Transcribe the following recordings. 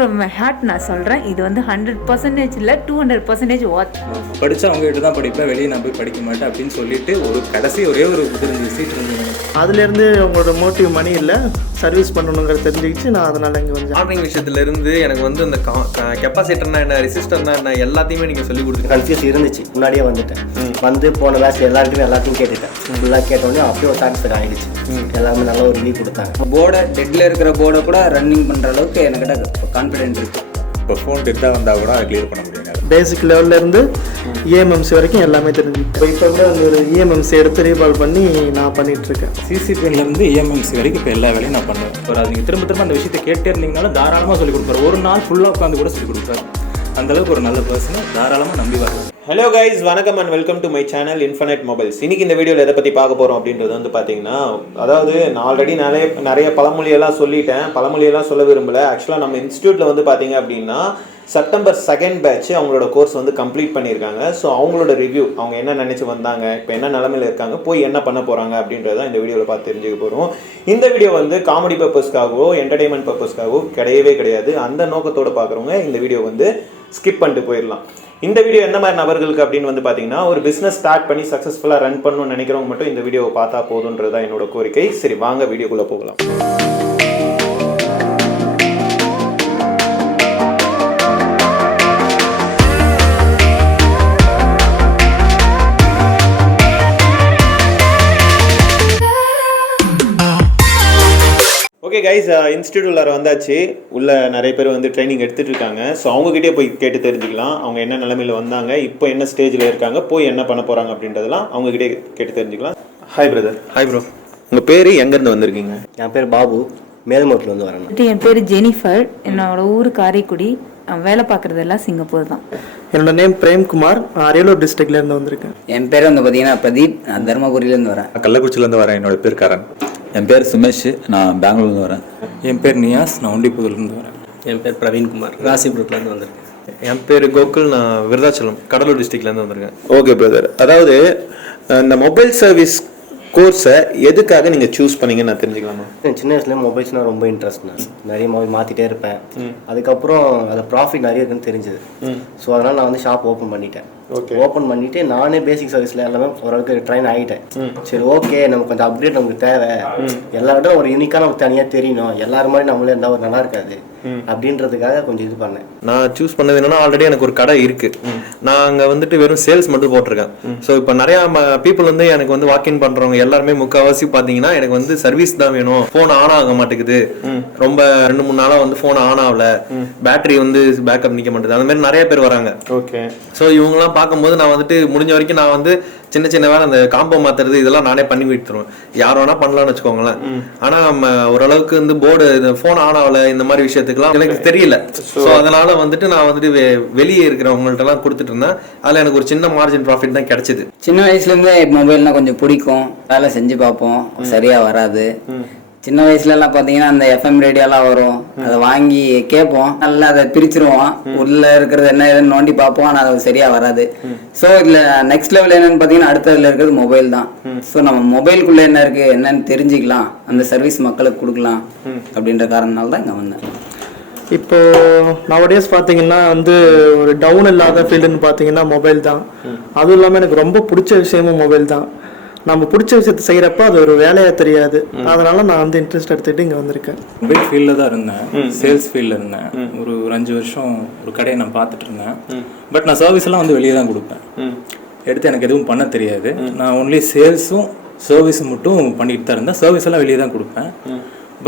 From my heart நான் சொல்கிறேன், இது வந்து 100% இல்லை 200% ஒர்த். படித்தா அவங்ககிட்ட தான் படிப்பேன், வெளியே நான் போய் படிக்க மாட்டேன் அப்படின்னு சொல்லிட்டு ஒரு கடைசி ஒரே ஒரு சீட் இருந்தது. அதுலேருந்து அவங்களோட மோட்டிவ் மணி இல்லை, சர்வீஸ் பண்ணணுங்கிறத தெரிஞ்சுக்கிச்சு நான் அதனால் இங்கே வந்து ஆர்டரிங் விஷயத்துலேருந்து எனக்கு வந்து இந்த கெப்பாசிட்டர்னா என்ன, ரெசிஸ்டர்னா என்ன எல்லாத்தையுமே நீங்கள் சொல்லி கொடுத்து கன்ஃபியூஸ் இருந்துச்சு. முன்னாடியே வந்துட்டேன், வந்து போன பேட்ச் எல்லாத்தையும் கேட்டுட்டேன். ஃபுல்லாக கேட்டோடனே அப்படியே ஒரு சாட்டிஸ்ஃபைட் ஆகிடுச்சு. எல்லாருமே நல்ல ஒரு ரிலீவ் கொடுத்தாங்க. போர்டை டெட்டில் இருக்கிற போர்டை கூட ரன்னிங் பண்ணுற அளவுக்கு என்கிட்ட கான்ஃபிடென்ட் இருக்குது. இப்போ ஃபோன் டெட்டாக வந்தால் கூட அதை கிளியர் பண்ண முடியாது. பேசிக் லெவல்லேருந்து இஎம்எம்சி வரைக்கும் எல்லாமே தெரிஞ்சுக்கிட்டேன். இப்போ வந்து ஒரு இஎம்எம்சி எடுத்து ரீபால் பண்ணி நான் பண்ணிகிட்ருக்கேன். சிசிபிஎன்லேருந்து இஎம்எம்சி வரைக்கும் இப்போ எல்லா வேலையும் நான் பண்ணுவேன். இப்போ அது நீங்கள் திரும்ப திரும்ப அந்த விஷயத்தை கேட்டே இருந்தீங்கனாலும் தாராளமாக சொல்லிக் கொடுப்பாரு. ஒரு நாள் ஃபுல்லாக உட்காந்து கூட சொல்லிக் கொடுப்பாரு. அந்தளவுக்கு ஒரு நல்ல பர்சனை தாராளமாக நம்பி வரலாம். ஹலோ கைஸ், வணக்கம் and welcome to my channel infinite mobiles. இன்னைக்கு இந்த வீடியோவில் எதை பற்றி பார்க்க போகிறோம் அப்படின்றது வந்து பார்த்தீங்கன்னா, அதாவது நான் ஆல்ரெடி நிறைய பழமொழியெல்லாம் சொல்லிட்டேன். பழமொழியெல்லாம் சொல்ல விரும்பலை. ஆக்சுவலாக நம்ம இன்ஸ்டியூட்டில் வந்து பார்த்தீங்க அப்படின்னா செப்டம்பர் 2nd பேட்ச் அவங்களோட கோர்ஸ் வந்து கம்ப்ளீட் பண்ணியிருக்காங்க. ஸோ அவங்களோட ரிவ்யூ, அவங்க என்ன நினச்சி வந்தாங்க, இப்போ என்ன நிலமையில் இருக்காங்க, போய் என்ன பண்ண போகிறாங்க அப்படின்றத இந்த வீடியோவில் பார்த்து தெரிஞ்சுக்க போகிறோம். இந்த வீடியோ வந்து காமெடி பர்பஸ்க்காகவோ என்டர்டெயின்மெண்ட் பர்பஸ்க்காகவோ கிடையாது. அந்த நோக்கத்தோடு பார்க்குறவங்க இந்த வீடியோ வந்து ஸ்கிப் பண்ணிட்டு போயிடலாம். இந்த வீடியோ என்ன மாதிரி நபர்களுக்கு அப்படின்னு வந்து பார்த்தீங்கன்னா, ஒரு பிஸ்னஸ் ஸ்டார்ட் பண்ணி சக்ஸஸ்ஃபுல்லாக ரன் பண்ணணும்னு நினைக்கிறவங்க மட்டும் இந்த வீடியோவை பார்த்தா போதுன்றது தான் என்னோட கோரிக்கை. சரி, வாங்க வீடியோக்குள்ளே போகலாம். ஓகே கைஸ், இன்ஸ்டியூட் உள்ளார வந்தாச்சு. உள்ள நிறைய பேர் வந்து ட்ரைனிங் எடுத்துகிட்டு இருக்காங்க. ஸோ அவங்ககிட்டே போய் கேட்டு தெரிஞ்சுக்கலாம், அவங்க என்ன நிலைமையில் வந்தாங்க, இப்போ என்ன ஸ்டேஜில் இருக்காங்க, போய் என்ன பண்ண போகிறாங்க அப்படின்றதெல்லாம் அவங்ககிட்டே கேட்டு தெரிஞ்சுக்கலாம். Hi brother. ஹாய் ப்ரோ, உங்கள் பேர் எங்கேருந்து வந்திருக்கீங்க? என் பேர் பாபு, மேல்மோட்டில் வந்து வரேன். என் பேர் ஜெனிஃபர், என்னோட ஊர் காரைக்குடி, வேலை பார்க்குறதெல்லாம் சிங்கப்பூர் தான். என்னோட நேம் பிரேம்குமார், அரியலூர் டிஸ்ட்ரிக்ட்லேருந்து வந்திருக்கேன். என் பேர் வந்து பார்த்தீங்கன்னா பிரதீப், நான் தருமபுரியிலேருந்து வரேன். கள்ளக்குறிச்சிலேருந்து வரேன். என்னோட பேர் கரண். என் பேர் சுமேஷ், நான் பெங்களூர்லேருந்து வரேன். என் பேர் நியாஸ், நான் ஒண்டிப்புதூர்லேருந்து வரேன். என் பேர் பிரவீன்குமார், ராசிபுரத்துலேருந்து வந்திருக்கேன். என் பேர் கோகுல், நான் விருதாச்சலம் கடலூர் டிஸ்ட்ரிக்ட்லேருந்து வந்திருக்கேன். ஓகே பிரதர், அதாவது இந்த மொபைல் சர்வீஸ் கோர்ஸை எதுக்காக நீங்கள் சூஸ் பண்ணீங்கன்னு நான் தெரிஞ்சுக்கலாமா? சின்ன வயசுலேயே மொபைல்ஸ்னால் ரொம்ப இன்ட்ரெஸ்ட். நான் நிறைய மொபைல் மாற்றிட்டே இருப்பேன். அதுக்கப்புறம் அது ப்ராஃபிட் நிறைய இருக்குன்னு தெரிஞ்சுது. ஸோ அதனால் நான் வந்து ஷாப் ஓப்பன் பண்ணிட்டேன். ஓப்பன் பண்ணிவிட்டு நானே பேசிக் சர்வீஸில் எல்லாமே ஓரளவுக்கு ட்ரெயின் ஆகிட்டேன். சரி, ஓகே, நமக்கு கொஞ்சம் அப்கிரேட் நமக்கு தேவை, எல்லார்கிட்ட ஒரு யூனிக்காக நமக்கு தனியாக தெரியணும், எல்லாரும் மாதிரி நம்மளே இருந்தால் ஒரு நல்லா இருக்காது அப்படின்றதுக்காக கொஞ்சம் இது பண்ணேன். நான் சூஸ் பண்ணது என்னன்னா, ஆல்ரெடி எனக்கு ஒரு கடை இருக்கு. நான் அங்கே வந்துட்டு வெறும் சேல்ஸ் மட்டும் போட்டிருக்கேன். ஸோ இப்போ நிறைய பீப்புள் வந்து எனக்கு வந்து வாக்கின் பண்றவங்க எல்லாருமே முக்கால்வாசி பார்த்தீங்கன்னா எனக்கு வந்து சர்வீஸ் தான் வேணும், ஃபோன் ஆன் ஆக மாட்டேங்குது, ரொம்ப 2-3 நாளாக வந்து ஃபோன் ஆன் ஆகல, பேட்டரி வந்து பேக்கப் நிற்க மாட்டேங்குது, அந்த மாதிரி நிறைய பேர் வராங்க. ஓகே, ஸோ இவங்கெல்லாம் பார்க்கும்போது நான் வந்துட்டு முடிஞ்ச வரைக்கும் நான் வந்து சின்ன வேலை அந்த காம்போ மாத்துறது இதெல்லாம் நானே பண்ணி கொடுத்துருவேன். யார் வேணா பண்ணலாம்னு வச்சுக்கோங்களேன். ஆனா நம்ம ஓரளவுக்கு வந்து போர்டு ஃபோன் ஆன் ஆகல இந்த மாதிரி விஷயத்துக்குலாம் எனக்கு தெரியல. ஸோ அதனால வந்துட்டு நான் வந்துட்டு வெளியே இருக்கிறவங்கள்ட்ட எல்லாம் கொடுத்துட்டு இருந்தேன். அதுல எனக்கு ஒரு சின்ன மார்ஜின் ப்ராஃபிட் தான் கிடைச்சது. சின்ன வயசுலேருந்தே மொபைல்னால் கொஞ்சம் பிடிக்கும், வேலை செஞ்சு பார்ப்போம், சரியாக வராது. சின்ன வயசுலலாம் பார்த்தீங்கன்னா அந்த எஃப்எம் ரேடியோலாம் வரும், அதை வாங்கி கேட்போம், நல்லா அதை பிரிச்சிருவோம், உள்ள இருக்கிறது என்ன ஏதுன்னு நோண்டி பார்ப்போம், ஆனால் அது சரியாக வராது. ஸோ இதில் நெக்ஸ்ட் லெவல் என்னன்னு பார்த்தீங்கன்னா அடுத்ததில் இருக்கிறது மொபைல் தான். ஸோ நம்ம மொபைலுக்குள்ளே என்ன இருக்குது என்னன்னு தெரிஞ்சுக்கலாம், அந்த சர்வீஸ் மக்களுக்கு கொடுக்கலாம் அப்படின்ற காரணனால தான் இங்கே வந்தேன். இப்போ நவடேஸ் பார்த்தீங்கன்னா வந்து ஒரு டவுன் இல்லாத ஃபீல்டுன்னு பார்த்தீங்கன்னா மொபைல் தான். அதுவும் இல்லாமல் எனக்கு ரொம்ப பிடிச்ச விஷயமும் மொபைல் தான். நம்ம பிடிச்ச விஷயத்தை செய்கிறப்ப அது ஒரு வேலையாக தெரியாது. அதனால நான் வந்து இன்ட்ரெஸ்ட் எடுத்துகிட்டு இங்கே வந்திருக்கேன். மொபைல் ஃபீல்டில் தான் இருந்தேன், சேல்ஸ் ஃபீல்டில் இருந்தேன். ஒரு 5 வருஷம் ஒரு கடையை நான் பார்த்துட்டு இருந்தேன். பட் நான் சர்வீஸ் எல்லாம் வந்து வெளியே தான் கொடுப்பேன். எடுத்து எனக்கு எதுவும் பண்ண தெரியாது. நான் ஒன்லி சேல்ஸும் சர்வீஸும் மட்டும் பண்ணிட்டு தான் இருந்தேன். சர்வீஸ் எல்லாம் வெளியே தான் கொடுப்பேன்.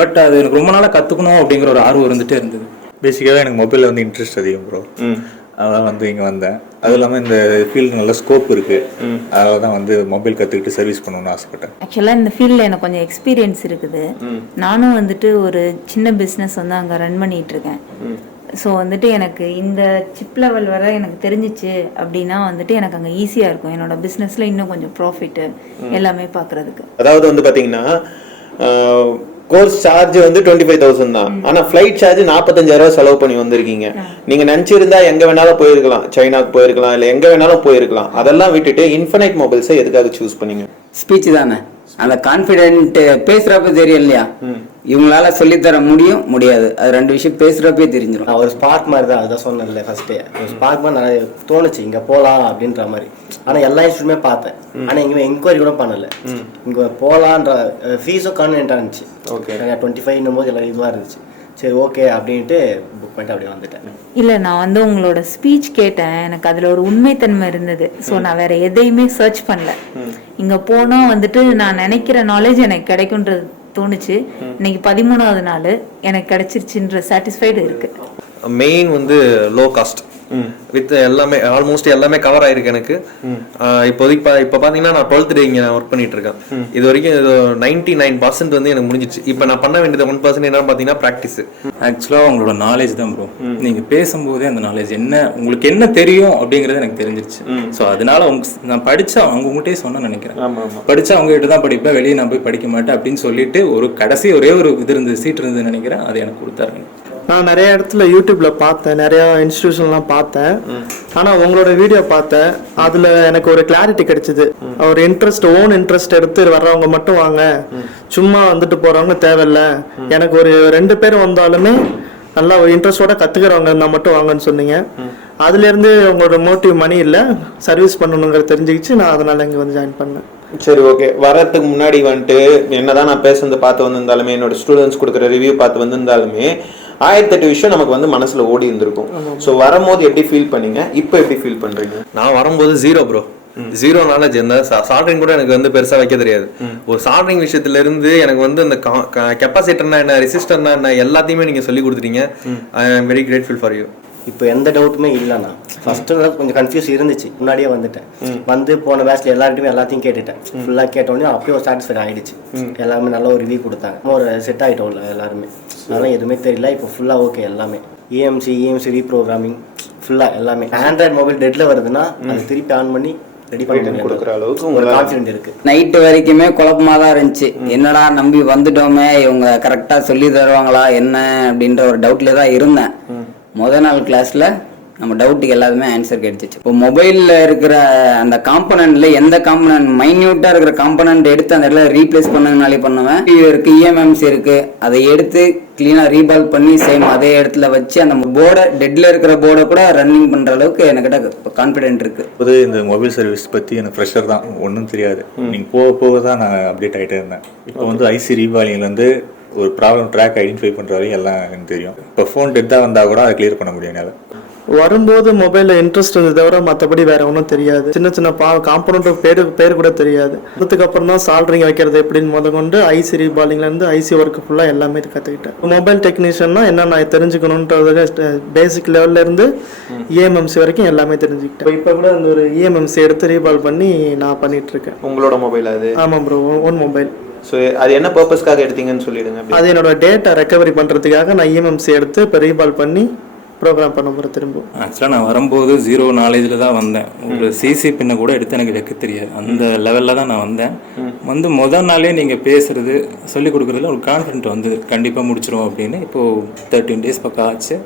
பட் அது எனக்கு ரொம்ப நாளாக கற்றுக்கணும் அப்படிங்கிற ஒரு ஆர்வம் இருந்துகிட்டே இருந்தது. பேசிக்காக எனக்கு மொபைலில் வந்து இன்ட்ரெஸ்ட் அதிகம் ப்ரோ. அதெல்லாம் வந்து இங்கே வந்தேன். அதுவும் இல்லாமல் இந்த ஃபீல்டு நல்ல ஸ்கோப் இருக்குது. அதனால தான் வந்து மொபைல் கற்றுக்கிட்டு சர்வீஸ் பண்ணணும்னு ஆசைப்பட்டேன். ஆக்சுவலாக இந்த ஃபீல்டில் எனக்கு கொஞ்சம் எக்ஸ்பீரியன்ஸ் இருக்குது. நானும் வந்துட்டு ஒரு சின்ன பிஸ்னஸ் வந்து அங்கே ரன் பண்ணிகிட்டு இருக்கேன். ஸோ வந்துட்டு எனக்கு இந்த சிப் லெவல் வர எனக்கு தெரிஞ்சிச்சு அப்படின்னா வந்துட்டு எனக்கு அங்கே ஈஸியாக இருக்கும் என்னோட பிஸ்னஸில் இன்னும் கொஞ்சம் ப்ராஃபிட்டு எல்லாமே பார்க்குறதுக்கு. அதாவது வந்து பார்த்தீங்கன்னா கோர்ஸ் சார்ஜ் வந்து 25,000 தான். ஆனா ஃபிளைட் சார்ஜ் 45,000 செலவு பண்ணி வந்திருக்கீங்க. நீங்க நினைச்சிருந்தா எங்க வேணாலும் போயிருக்கலாம், சைனாக்கு போயிருக்கலாம், இல்ல எங்க வேணாலும் போயிருக்கலாம். அதெல்லாம் விட்டுட்டு இன்ஃபினிட் மொபைல்ஸை எதுக்காக சூஸ் பண்ணீங்க? ஸ்பீச் தானே, அந்த கான்ஃபிடென்ட் பேசுறப்ப தெரியும் இல்லையா, இவங்களால சொல்லித்தர முடியாது. அது 2 விஷயம் பேசுகிறப்பே தெரிஞ்சிடும். நான் ஒரு ஸ்பார்க் மாதிரி தான், அதான் சொன்னேன்ல ஃபர்ஸ்ட்டே. ஒரு ஸ்பார்க் மாதிரி நிறைய தோணுச்சு இங்கே போகலாம் அப்படின்ற மாதிரி. ஆனால் எல்லா இன்ஸ்டியூட்டுமே பார்த்தேன், ஆனால் எங்கேயுமே என்கொயரி கூட பண்ணலை. இங்கே போகலான்ற ஃபீஸும் கன்வீனியன்ட்டாக இருந்துச்சு. ஓகே 25 போது எல்லாம் இதுவாக இருந்துச்சு. சரி ஓகே அப்படின்ட்டு புக் பண்ணிட்டு அப்படியே வந்துட்டேன். இல்லை, நான் வந்து உங்களோட ஸ்பீச் கேட்டேன், எனக்கு அதில் ஒரு உண்மைத்தன்மை இருந்தது. ஸோ நான் வேற எதையுமே சர்ச் பண்ணல. இங்கே போனால் வந்துட்டு நான் நினைக்கிற நாலேஜ் எனக்கு கிடைக்குன்றது தோணுச்சு. இன்னைக்கு 13வது நாள் எனக்கு கிடைச்சிருச்சுன்ற சாட்டிஸ்ஃபைடு இருக்கு. மெயின் வந்து லோ காஸ்ட் வித் எல்லாமே ஆல்மோஸ்ட் எல்லாமே கவர் ஆயிருக்கு எனக்கு. இப்போதைக்கு இப்போ பார்த்தீங்கன்னா நான் 12th டே இங்கே நான் ஒர்க் பண்ணிட்டு இருக்கேன். இது வரைக்கும் 99% வந்து எனக்கு முடிஞ்சிச்சு. இப்போ நான் பண்ண வேண்டியது 1% என்னன்னு பார்த்தீங்கன்னா ப்ராக்டிஸ். ஆக்சுவலாக உங்களோட நாலேஜ் தான் ப்ரோ. நீங்கள் பேசும்போதே அந்த நாலேஜ் என்ன உங்களுக்கு என்ன தெரியும் அப்படிங்கிறது எனக்கு தெரிஞ்சிருச்சு. ஸோ அதனால நான் படித்தா அவங்க உங்கள்கிட்டயே சொன்ன நினைக்கிறேன். படித்தா அவங்க கிட்ட தான் படிப்பேன், வெளியே நான் போய் படிக்க மாட்டேன் அப்படின்னு சொல்லிட்டு ஒரு கடைசி ஒரே ஒரு இது இருந்தது, சீட் இருந்தது நினைக்கிறேன். அதை எனக்கு கொடுத்தாருங்க. நான் நிறைய இடத்துல யூடியூப்ல பார்த்தேன், நிறைய இன்ஸ்டிடியூஷன்லாம் பார்த்தேன். ஆனால் உங்களோட வீடியோ பார்த்தேன், அதில் எனக்கு ஒரு கிளாரிட்டி கிடைச்சிது. ஒரு ஓன் இன்ட்ரெஸ்ட் எடுத்து வர்றவங்க மட்டும் வாங்க, சும்மா வந்துட்டு போறவங்க தேவையில்ல. எனக்கு ஒரு 2 பேர் வந்தாலுமே நல்லா ஒரு இன்ட்ரெஸ்டோட கற்றுக்கிறவங்க இருந்தால் மட்டும் வாங்கன்னு சொன்னீங்க. அதுலேருந்து உங்களோட மோட்டிவ் மணி இல்லை, சர்வீஸ் பண்ணணுங்கிறது தெரிஞ்சுக்கிச்சு. நான் அதனால இங்கே வந்து ஜாயின் பண்ணேன். சரி ஓகே. வரதுக்கு முன்னாடி வந்துட்டு என்னதான் நான் பேசுறது பார்த்து வந்திருந்தாலுமே, என்னோட ஸ்டூடெண்ட்ஸ் கொடுக்குற ரிவ்யூ பார்த்து வந்திருந்தாலுமே 1008 விஷயம் நமக்கு வந்து மனசுல ஓடி இருந்திருக்கும். ஸோ வரும்போது எப்படி ஃபீல் பண்ணீங்க, இப்போ எப்படி ஃபீல் பண்றீங்க? நான் வரும்போது 0 ப்ரோ, 0 நாலேஜ். இந்த சால்ட்ரிங் கூட எனக்கு வந்து பெருசா வைக்க தெரியாது. ஒரு சால்ட்ரிங் விஷயத்துல இருந்து எனக்கு வந்து இந்த கெப்பாசிட்டர்னா என்ன, ரெசிஸ்டர்னா என்ன, எல்லாத்தையுமே நீங்க சொல்லி கொடுத்துட்டீங்க. ஐ am very grateful for you. இப்போ எந்த டவுட்டுமே இல்லைண்ணா. ஃபர்ஸ்ட்டு கொஞ்சம் கன்ஃபியூஸ் இருந்துச்சு, முன்னாடியே வந்துட்டேன். வந்து போன பேட்ச்ல எல்லார்ட்டுமே எல்லாத்தையும் கேட்டுட்டேன். ஃபுல்லாக கேட்டோடனே அப்படியே ஒரு சாட்டிஸ்ஃபைட் ஆகிடுச்சு. எல்லாருமே நல்ல ஒரு ரிவ்யூ கொடுத்தாங்க. ஒரு செட் ஆகிட்டோம் எல்லாருமே. அதெல்லாம் எதுவுமே தெரியல. இப்போ ஃபுல்லாக ஓகே. எல்லாமே இஎம்சி ரீப்ரோக்ராமிங் ஃபுல்லாக எல்லாமே. ஆண்ட்ராய்டு மொபைல் டெட்ல வருதுன்னா அது திருப்பி ஆன் பண்ணி ரெடி பண்ணி கொடுக்குற அளவுக்கு ஒரு கான்ஃபிடென்ட் இருக்கு. நைட்டு வரைக்குமே குழப்பமாக தான் இருந்துச்சு. என்னடா நம்பி வந்துட்டோமே, இவங்க கரெக்டாக சொல்லி தருவாங்களா என்ன அப்படின்ற ஒரு டவுட்லேயே தான் இருந்தேன். முதல் நாள் கிளாஸில் நம்ம டவுட்டுக்கு எல்லாருமே ஆன்சர் கிடைச்சிச்சு. இப்போ மொபைலில் இருக்கிற அந்த காம்பனண்ட்ல எந்த காம்பனண்ட் மைன்யூட்டாக இருக்கிற காம்பனண்ட் எடுத்து அந்த இடத்துல ரீப்ளேஸ் பண்ணனாலே பண்ணுவேன். இருக்கு இஎம்எம்சி இருக்கு, அதை எடுத்து கிளீனாக ரீபால் பண்ணி சேம் அதே இடத்துல வச்சு அந்த போர்டை டெட்ல இருக்கிற போர்டை கூட ரன்னிங் பண்ணுற அளவுக்கு என்கிட்ட கான்ஃபிடென்ட் இருக்கு. இப்போது இந்த மொபைல் சர்வீஸ் பற்றி எனக்கு ஃப்ரெஷர் தான், ஒன்றும் தெரியாது. நீங்கள் போக போக தான் நான் அப்டேட் ஆகிட்டே இருந்தேன். இப்போ வந்து ஐசி ரீபாலிங்லேருந்து ஒரு ப்ராப்ளம் ட்ராக் ஐடென்டிஃபை பண்ணுற வரையும் எல்லாம் எனக்கு தெரியும். இப்போ ஃபோன் டெத்தாக வந்தால் கூட அதை கிளியர் பண்ண முடியும் என்னால். வரும்போது மொபைலில் இன்ட்ரெஸ்ட் இருந்ததை தவிர மற்றபடி வேற ஒன்றும் தெரியாது. சின்ன காம்பனண்ட் பேர் கூட தெரியாது. அதுக்கப்புறம் தான் சால்ட்ரிங் வைக்கிறது எப்படின்னு முதற்கொண்டு ஐசி ரீபாலிங்லேருந்து ஐசி ஒர்க்கு ஃபுல்லாக எல்லாமே கற்றுக்கிட்டேன். மொபைல் டெக்னீஷியன்னா என்ன நான் தெரிஞ்சுக்கணுன்றதுக்கு பேசிக் லெவல்லேருந்து இஎம்எம்சி வரைக்கும் எல்லாமே தெரிஞ்சுக்கிட்டேன். இப்போ கூட அந்த ஒரு இஎம்எம்சி எடுத்து ரீபால் பண்ணி நான் பண்ணிட்டு இருக்கேன். உங்களோட மொபைல் அது? ஆமாம் ப்ரோ, ஓன் மொபைல். ஸோ அது என்ன பர்பஸ்க்காக எடுத்தீங்கன்னு சொல்லிடுங்க. அது என்னோட டேட்டா ரெக்கவரி பண்ணுறதுக்காக நான் இஎம்எம்சி எடுத்து இப்போ ரீபால் பண்ணி ப்ரோக்ராம் பண்ண போகிற திரும்ப. ஆக்சுவலாக நான் வரும்போது 0 நாலேஜில் தான் வந்தேன். ஒரு சிசி பின்னை கூட எடுத்து எனக்கு வைக்க தெரியாது. அந்த லெவலில் தான் நான் வந்தேன். வந்து முதல் நாளே நீங்கள் பேசுறது சொல்லிக் கொடுக்குறதுல ஒரு கான்ஃபிடென்ட் வந்து கண்டிப்பாக முடிச்சிடும் அப்படின்னு. இப்போது 13 டேஸ் பக்கம் ஆச்சு,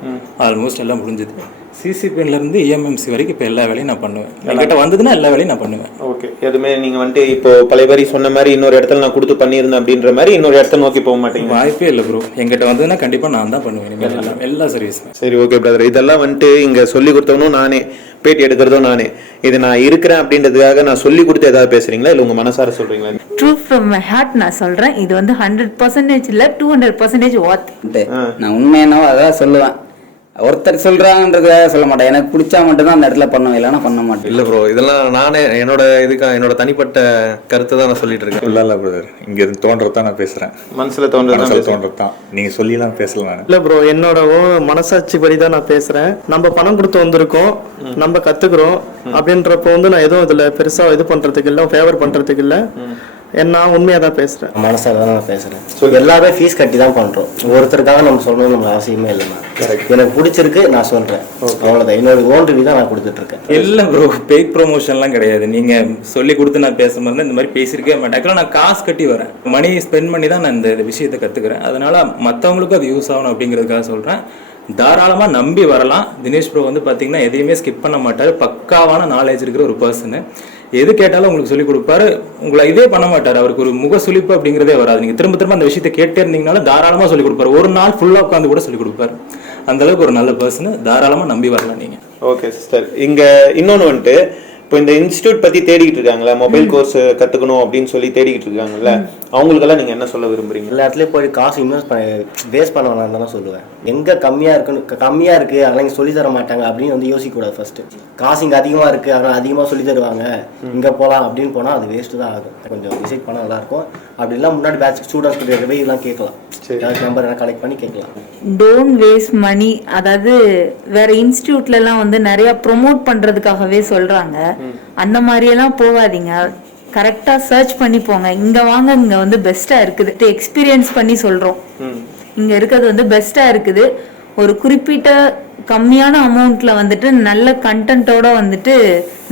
ஆல்மோஸ்ட் எல்லாம் முடிஞ்சது. சிசி பின்லேருந்து இஎம்எம்சி வரைக்கும் இப்போ எல்லா வேலையும் நான் பண்ணுவேன். என்கிட்ட வந்ததுன்னா எல்லா வேலையும் நான் பண்ணுவேன். ஓகே. எதுவுமே நீங்கள் வந்துட்டு இப்போ பழைய பேரி சொன்ன மாதிரி இன்னொரு இடத்துல நான் கொடுத்து பண்ணியிருந்தேன் அப்படின்ற மாதிரி இன்னொரு இடத்த நோக்கி போக மாட்டேங்க? வாய்ப்பே இல்லை ப்ரோ. என்கிட்ட வந்ததுன்னா கண்டிப்பாக நான் தான் பண்ணுவேன் எல்லா சர்வீஸுமே. சரி ஓகே பிரதர். இதெல்லாம் வந்துட்டு இங்கே சொல்லி கொடுத்தவனும் நானே, பேட்டி எடுக்கிறதும் நானே. இது நான் இருக்கிறேன் அப்படின்றதுக்காக நான் சொல்லி கொடுத்து ஏதாவது பேசுறீங்களா, இல்லை உங்கள் மனசார சொல்றீங்களா? ட்ரூ ஃப்ரம் மை ஹார்ட் நான் சொல்கிறேன். இது வந்து 100% இல்லை, 200% ஒர்த். நான் உண்மை என்னவோ அதான் சொல்லுவேன். ஒருத்தர் சொல்றாங்கன்றதுக்காக சொல்ல மாட்டேன். எனக்கு பிடிச்சா மட்டும்தான் அந்த இடத்துல பண்ணுவேன், இல்லைன்னா பண்ண மாட்டேன். இல்லை ப்ரோ, இதெல்லாம் நானே என்னோட தனிப்பட்ட கருத்தை தான் நான் சொல்லிட்டு இருக்கேன். இல்லை பிரதர், இங்கே இருந்து தோன்றதான் நான் பேசுகிறேன். மனசில் தோன்றதான் நீங்கள் சொல்லிலாம் பேசல. நான் இல்லை ப்ரோ, என்னோட மனசாட்சி படி தான் நான் பேசுகிறேன். நம்ம பணம் கொடுத்து வந்திருக்கோம், நம்ம கற்றுக்குறோம் அப்படின்றப்போ வந்து நான் எதுவும் இதில் பெருசாக இது பண்ணுறதுக்கு இல்லை, ஃபேவர் பண்ணுறதுக்கு இல்லை. நான் உண்மையாக தான் பேசுகிறேன், மனசாக தான் நான் பேசுகிறேன். ஸோ எல்லாருமே ஃபீஸ் கட்டி தான் பண்ணுறோம். ஒருத்தருக்காக நம்ம சொல்லணும் நம்ம அவசியமே இல்லைண்ணா. எனக்கு பிடிச்சிருக்கு நான் சொல்கிறேன், அவ்வளோதான். என்னோட ஓன் ரிவ்யூ தான் நான் கொடுத்துட்ருக்கேன். இல்லை ப்ரோ, பெய்ட் ப்ரொமோஷன்லாம் கிடையாது. நீங்கள் சொல்லி கொடுத்து நான் பேசும்போது இந்த மாதிரி பேசியிருக்கே மாட்டேன். ஆக்சுவலாக நான் காசு கட்டி வரேன், மணி ஸ்பெண்ட் பண்ணி தான் நான் இந்த விஷயத்தை கற்றுக்கிறேன். அதனால் மற்றவங்களுக்கும் அது யூஸ் ஆகணும் அப்படிங்கிறதுக்காக சொல்கிறேன். தாராளமாக நம்பி வரலாம். தினேஷ் ப்ரோ வந்து பார்த்தீங்கன்னா எதையுமே ஸ்கிப் பண்ண மாட்டார். பக்காவான நாலேஜ் இருக்கிற ஒரு பர்சனு. எது கேட்டாலும் உங்களுக்கு சொல்லிக் கொடுப்பாரு. உங்களை இதே பண்ண மாட்டார். அவருக்கு ஒரு முக சுளிப்பு அப்படிங்கிறதே வராது. நீங்கள் திரும்ப திரும்ப அந்த விஷயத்தை கேட்டே இருந்தீங்கனாலும் தாராளமாக சொல்லிக் கொடுப்பாரு. ஒரு நாள் ஃபுல்லாக உட்காந்து கூட சொல்லிக் கொடுப்பாரு. அந்த அளவுக்கு ஒரு நல்ல பர்சன், தாராளமாக நம்பி வரலாம் நீங்கள். ஓகே சிஸ்டர், இங்கே இன்னொன்று வந்துட்டு இப்போ இந்த இன்ஸ்டியூட் பற்றி தேடிக்கிட்டு இருக்காங்களா, மொபைல் கோர்ஸ் கற்றுக்கணும் அப்படின்னு சொல்லி தேடிக்கிட்டு இருக்காங்கல்ல, அவங்களுக்கெல்லாம் நீங்கள் என்ன சொல்ல விரும்புறீங்க? எல்லா இடத்துலையும் போய் காசு வேஸ்ட் பண்ண வேணாம்னு தான் சொல்லுவேன். எங்கே கம்மியாக இருக்குது அதெல்லாம் இங்கே சொல்லி தர மாட்டாங்க அப்படின்னு வந்து யோசிக்கக்கூடாது. ஃபர்ஸ்ட்டு காசு இங்கே அதிகமாக இருக்குது அதனால் அதிகமாக சொல்லி தருவாங்க, இங்கே போகலாம் அப்படின்னு போனால் அது வேஸ்ட்டு தான் ஆகும். கொஞ்சம் டிசைட் பண்ணால் நல்லாயிருக்கும். அப்படிலாம் முன்னாடி பேட்ச் ஸ்டூடெண்ட்ஸ் கிட்ட போய் இதெல்லாம் கேட்கலாம், நம்பர் என்ன கலெக்ட் பண்ணி கேட்கலாம். Don't waste money. அதாவது வேற இன்ஸ்டியூட்லலாம் வந்து நிறைய ப்ரொமோட் பண்ணுறதுக்காகவே சொல்கிறாங்க. அந்த மாதிரியெல்லாம் போகாதீங்க. கரெக்டாக சர்ச் பண்ணி போங்க. இங்கே வாங்க, இங்கே வந்து பெஸ்ட்டாக இருக்குது. எக்ஸ்பீரியன்ஸ் பண்ணி சொல்கிறோம், இங்கே இருக்கிறது வந்து பெஸ்ட்டாக இருக்குது. ஒரு குறிப்பிட்ட கம்மியான அமௌண்ட்ல வந்துட்டு நல்ல கண்டென்ட்டோட வந்துட்டு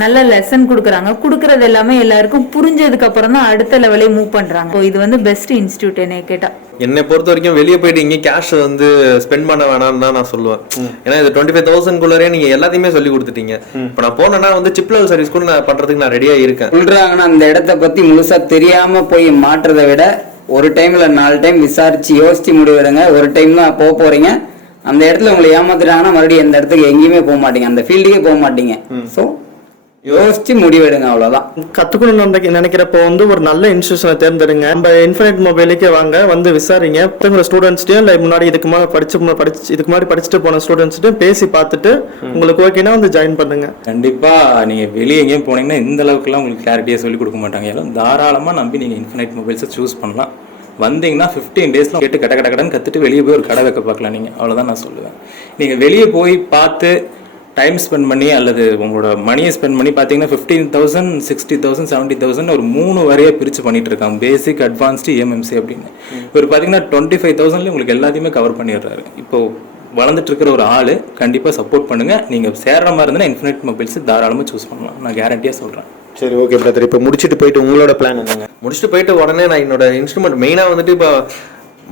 நல்ல லெசன் கொடுக்குறாங்க. கொடுக்கறது எல்லாமே எல்லாருக்கும் புரிஞ்சதுக்கு அப்புறம் தான் அடுத்த லெவலே மூவ் பண்றாங்க. இது வந்து பெஸ்ட் இன்ஸ்டியூட் என்னை கேட்டா. என்னை பொறுத்த வரைக்கும் வெளியே போயிட்டு இங்கே கேஷ் வந்து ஸ்பெண்ட் பண்ண வேணாம்னு தான் நான் சொல்லுவேன். ஏன்னா இது 25,000 நீங்க எல்லாத்தையுமே சொல்லி கொடுத்துட்டீங்க. இப்போ நான் போனேன்னா வந்து சிப் லெவல் சர்வீஸ் கூட நான் பண்றதுக்கு நான் ரெடியா இருக்கேன். சொல்றாங்கன்னா அந்த இடத்த பத்தி முழுசா தெரியாம போய் மாற்றுறதை விட ஒரு டைம்ல 4 டைம் விசாரிச்சு யோசிச்சு முடிவெடுங்க. ஒரு டைம் தான் போக போறீங்க, அந்த இடத்துல உங்களை ஏமாத்துட்டாங்கன்னா மறுபடியும் எந்த இடத்துக்கு எங்கேயுமே போக மாட்டீங்க, அந்த ஃபீல்டுக்கே போக மாட்டீங்க. ஸோ யோசிச்சு முடிவெடுங்க, அவ்வளோதான். கற்றுக்கணும்னு நினைக்கிறப்போ வந்து ஒரு நல்ல இன்ஸ்டியூஷனை தேர்ந்தெடுங்க. நம்ம இன்ஃபினிட் மொபைலுக்கே வாங்க, வந்து விசாரிங்க. இப்போ ஸ்டூடெண்ட்ஸ்டையும் இல்லை முன்னாடி இதுக்கு முன்னாடி படிச்சுட்டு போன ஸ்டூடெண்ட்ஸ்ட்டையும் பேசி பார்த்துட்டு உங்களுக்கு ஓகேனா வந்து ஜாயின் பண்ணுங்க. கண்டிப்பாக நீங்கள் வெளியே எங்கேயும் போனீங்கன்னா இந்த அளவுக்குலாம் உங்களுக்கு கிளாரிட்டியாக சொல்லிக் கொடுக்க மாட்டாங்க. எல்லாம் தாராளமாக நம்பி நீங்கள் இன்ஃபினிட் மொபைல்ஸை சூஸ் பண்ணலாம். வந்தீங்கன்னா 15 டேஸில் கேட்டு கடன்னு கற்றுட்டு வெளியே போய் ஒரு கடை வைக்க பார்க்கலாம் நீங்கள். அவ்வளோதான் நான் சொல்லுவேன். நீங்கள் வெளியே போய் பார்த்து டைம் ஸ்பெண்ட் பண்ணி அல்லது உங்களோட மணியை ஸ்பெண்ட் பண்ணி பார்த்தீங்கன்னா 15,000, 60,000, 70,000 ஒரு 3 வரையாக பிரித்து பண்ணிட்டு இருக்காங்க. பேசிக், அட்வான்ஸ்டு, எம்எம்சி அப்படின்னு. இப்போ பார்த்தீங்கன்னா 25,000 உங்களுக்கு எல்லாத்தையுமே கவர் பண்ணிடுறாரு. இப்போது வளர்ந்துட்டு இருக்கிற ஒரு ஆள் கண்டிப்பாக சப்போர்ட் பண்ணுங்கள். நீங்கள் சேர்ற மாதிரி இருந்தால் இன்ஃபினிட் மொபைல்ஸ் தாராளமாக சூஸ் பண்ணலாம், நான் கேரண்டியாக சொல்கிறேன். சரி, ஓகே பிரதர். இப்போ முடிச்சுட்டு போயிட்டு உங்களோட பிளான் என்னங்க? முடிச்சுட்டு போயிட்டு உடனே நான் என்னோட இன்ஸ்ட்ருமெண்ட் மெயினாக வந்துட்டு இப்போ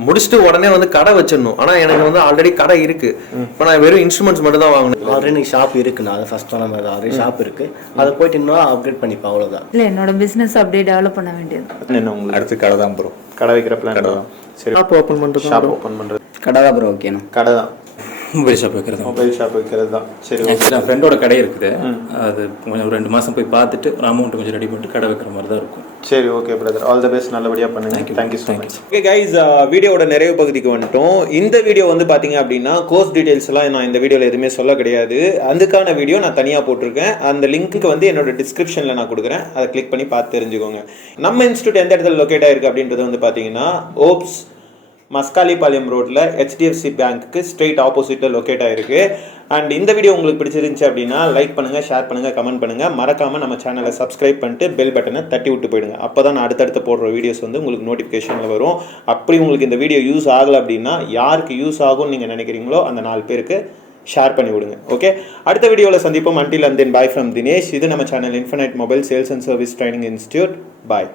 முடிச்சுட்டு உடனே வந்து கடை வச்சிடணும். ஆனால் எனக்கு வந்து ஆல்ரெடி கடை இருக்கு. இப்போ நான் வெறும் இன்ஸ்ட்ருமெண்ட்ஸ் மட்டும் தான் வாங்கணும். ஆல்ரெடி ஷாப் இருக்கு, நான் அதை ஃபர்ஸ்ட் சொன்ன மாதிரி ஆல்ரெடி ஷாப் இருக்கு, அதை போயிட்டு இன்னும் அப்கிரேட் பண்ணிப்பேன், அவ்வளோதான். இல்லை, என்னோட பிஸ்னஸ் அப்படியே டெவலப் பண்ண வேண்டியது. என்ன உங்களுக்கு அடுத்து கடை தான் ப்ரோ. கடை வைக்கிற பிளான் தான். சரி, ஷாப் ஓப்பன் பண்ணுறது கடை தான் ப்ரோ. ஓகேண்ணா, கடை தான். மொபைல் ஷாப் வைக்கிறது தான். சரி, என் ஃப்ரெண்டோட கடை இருக்குது. அது கொஞ்சம் ஒரு 2 மாதம் போய் பார்த்துட்டு ஒரு அமௌண்ட் கொஞ்சம் ரெடி பண்ணிட்டு கடை வைக்கிற மாதிரி தான் இருக்கும். சரி, okay brother. All the best, நல்லபடியாக பண்ணுங்க. Thank you so much. Okay guys, வீடியோட நிறைவு பகுதிக்கு வந்துட்டோம். இந்த வீடியோ வந்து பார்த்தீங்க அப்படின்னா கோர்ஸ் டீடைல்ஸ் எல்லாம் நான் இந்த வீடியோவில் எதுவுமே சொல்ல கிடையாது. அதுக்கான வீடியோ நான் தனியாக போட்டிருக்கேன். அந்த லிங்க்கு வந்து என்னோட டிஸ்கிரிப்ஷனில் நான் கொடுக்குறேன். அதை கிளிக் பண்ணி பார்த்து தெரிஞ்சுக்கோங்க. நம்ம இன்ஸ்டியூட் எந்த இடத்துல லொக்கேட் ஆயிருக்கு அப்படின்றது வந்து பார்த்தீங்கன்னா ஓப்ஸ் மஸ்காலிபாளையம் ரோட்டில் HDFC பேங்க்கு ஸ்ட்ரெயிட் ஆப்போசிட்டில் லொக்கேட் ஆகிருக்கு. அண்ட் இந்த வீடியோ உங்களுக்கு பிடிச்சிருந்துச்சு அப்படின்னா லைக் பண்ணுங்கள், ஷேர் பண்ணுங்கள், கமெண்ட் பண்ணுங்கள். மறக்காமல் நம்ம சேனலை சப்ஸ்கிரைப் பண்ணிட்டு பெல் பட்டனை தட்டி விட்டு போயிடுங்க. அப்போ தான் நான் அடுத்தடுத்து போடுற வீடியோஸ் வந்து உங்களுக்கு நோட்டிஃபிகேஷனில் வரும். அப்படி உங்களுக்கு இந்த வீடியோ யூஸ் ஆகலை அப்படின்னா யாருக்கு யூஸ் ஆகும்னு நீங்கள் நினைக்கிறீங்களோ அந்த 4 பேருக்கு ஷேர் பண்ணி விடுங்க. ஓகே, அடுத்த வீடியோவில் சந்திப்போம். Until and then by from Dinesh. இது நம்ம channel infinite mobile sales and service training institute. Bye.